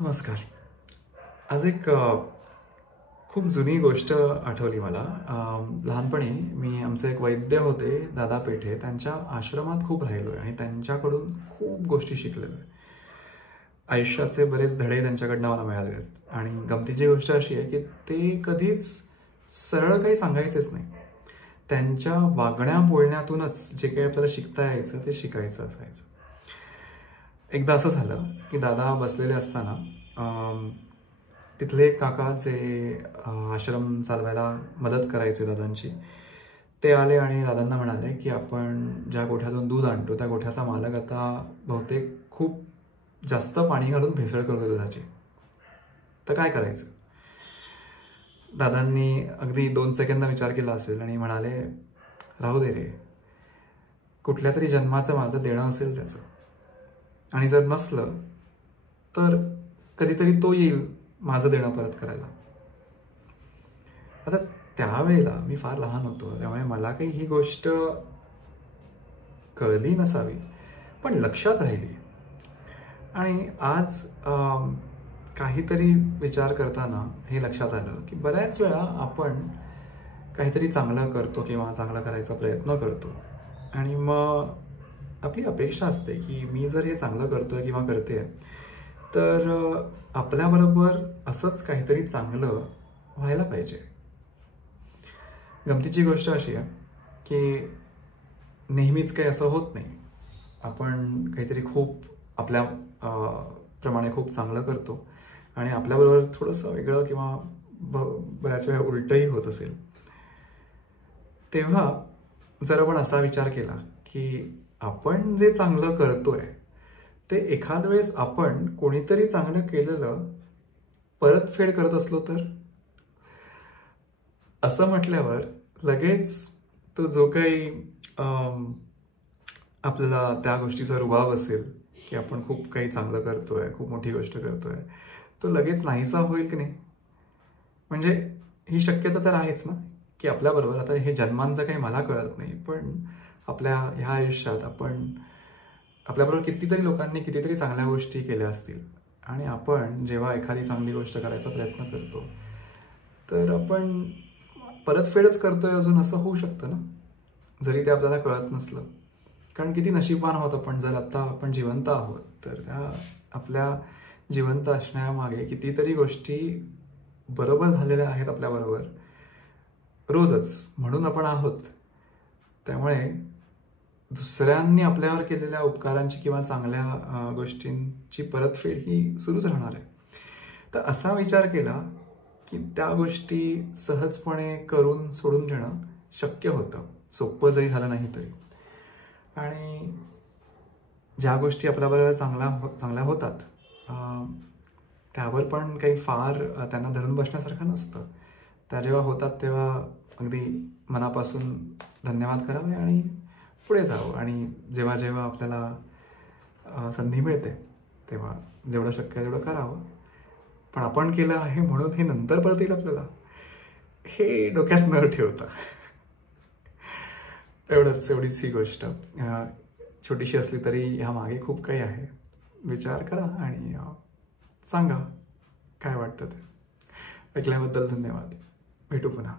नमस्कार. आज एक खूप जुनी गोष्ट आठवली मला. लहानपणी मी आमचे एक वैद्य होते दादा पेठे, त्यांच्या आश्रमात खूप राहिलो आहे आणि त्यांच्याकडून खूप गोष्टी शिकलेलो आहे. आयुष्याचे बरेच धडे त्यांच्याकडनं मला मिळाले आहेत आणि गमतीची गोष्ट अशी आहे की ते कधीच सरळ काही सांगायचेच नाही. त्यांच्या वागण्या बोलण्यातूनच जे काही आपल्याला शिकता यायचं ते शिकायचं असायचं. एकदा असं झालं की दादा बसलेले असताना तिथले काका जे आश्रम चालवायला मदत करायचे दादांची, ते आले आणि दादांना म्हणाले की आपण ज्या गोठ्यातून दूध आणतो त्या गोठ्याचा मालक आता बहुतेक खूप जास्त पाणी घालून भेसळ करतो दुधाची, तर काय करायचं. दादांनी अगदी 2 सेकंद विचार केला असेल आणि म्हणाले, राहू दे रे, कुठल्या तरी जन्माचं माझं देणं असेल त्याचं, आणि जर नसलं तर कधीतरी तो येईल माझं देणं परत करायला. आता त्यावेळेला मी फार लहान होतो, त्यामुळे मला काही ही गोष्ट कळली नसावी, पण लक्षात राहिली. आणि आज काहीतरी विचार करताना हे लक्षात आलं की बऱ्याच वेळा आपण काहीतरी चांगलं करतो किंवा चांगलं करायचा प्रयत्न करतो आणि मग आपली अपेक्षा असते की मी जर हे चांगलं करतोय किंवा करते तर आपल्याबरोबर असंच काहीतरी चांगलं व्हायला पाहिजे. गमतीची गोष्ट अशी आहे की नेहमीच काही असं होत नाही. आपण काहीतरी खूप आपल्या प्रमाणे खूप चांगलं करतो आणि आपल्याबरोबर थोडंसं वेगळं किंवा बऱ्याच वेळा उलटही होत असेल. तेव्हा जर आपण असा विचार केला की आपण जे चांगलं करतोय ते एखाद वेळेस आपण कोणीतरी चांगलं केलेलं परतफेड करत असलो तर, असं म्हटल्यावर लगेच तो जो काही आपल्याला त्या गोष्टीचा रुबाब असेल की आपण खूप काही चांगलं करतोय, खूप मोठी गोष्ट करतोय, तो लगेच नाहीसा होईल की नाही. म्हणजे ही शक्यता तर आहेच ना की आपल्याबरोबर, आता हे जन्मांचं काही मला कळत नाही, पण आपल्या ह्या आयुष्यात आपण आपल्याबरोबर कितीतरी लोकांनी कितीतरी चांगल्या गोष्टी केल्या असतील आणि आपण जेव्हा एखादी चांगली गोष्ट करायचा प्रयत्न करतो तर आपण परतफेडच करतोय अजून, असं होऊ शकतं ना, जरी ते आपल्याला कळत नसलं. कारण किती नशीबवान आहोत आपण जर आता आपण जिवंत आहोत, तर त्या आपल्या जिवंत असण्यामागे कितीतरी गोष्टी बरोबर झालेल्या आहेत आपल्याबरोबर रोजच, म्हणून आपण आहोत. त्यामुळे दुसऱ्यांनी आपल्यावर केलेल्या उपकारांची किंवा चांगल्या गोष्टींची परतफेड ही सुरूच राहणार आहे. तर असा विचार केला की त्या गोष्टी सहजपणे करून सोडून देणं शक्य होतं, सोपं जरी झालं नाही तरी. आणि ज्या गोष्टी आपल्याबरोबर चांगल्या होतात त्यावर पण काही फार त्यांना धरून बसण्यासारखं नसतं. त्या जेव्हा होतात तेव्हा अगदी मनापासून धन्यवाद करावे आणि पुढे जावं. आणि जेव्हा जेव्हा आपल्याला संधी मिळते तेव्हा जेवढं शक्य आहे तेवढं करावं. पण आपण केलं आहे म्हणून हे नंतर परत येईल आपल्याला, हे डोक्यात न ठेवता एवढीच ही गोष्ट छोटीशी असली तरी ह्या मागे खूप काही आहे. विचार करा आणि सांगा काय वाटतं ते. ऐकल्याबद्दल धन्यवाद. भेटू पुन्हा.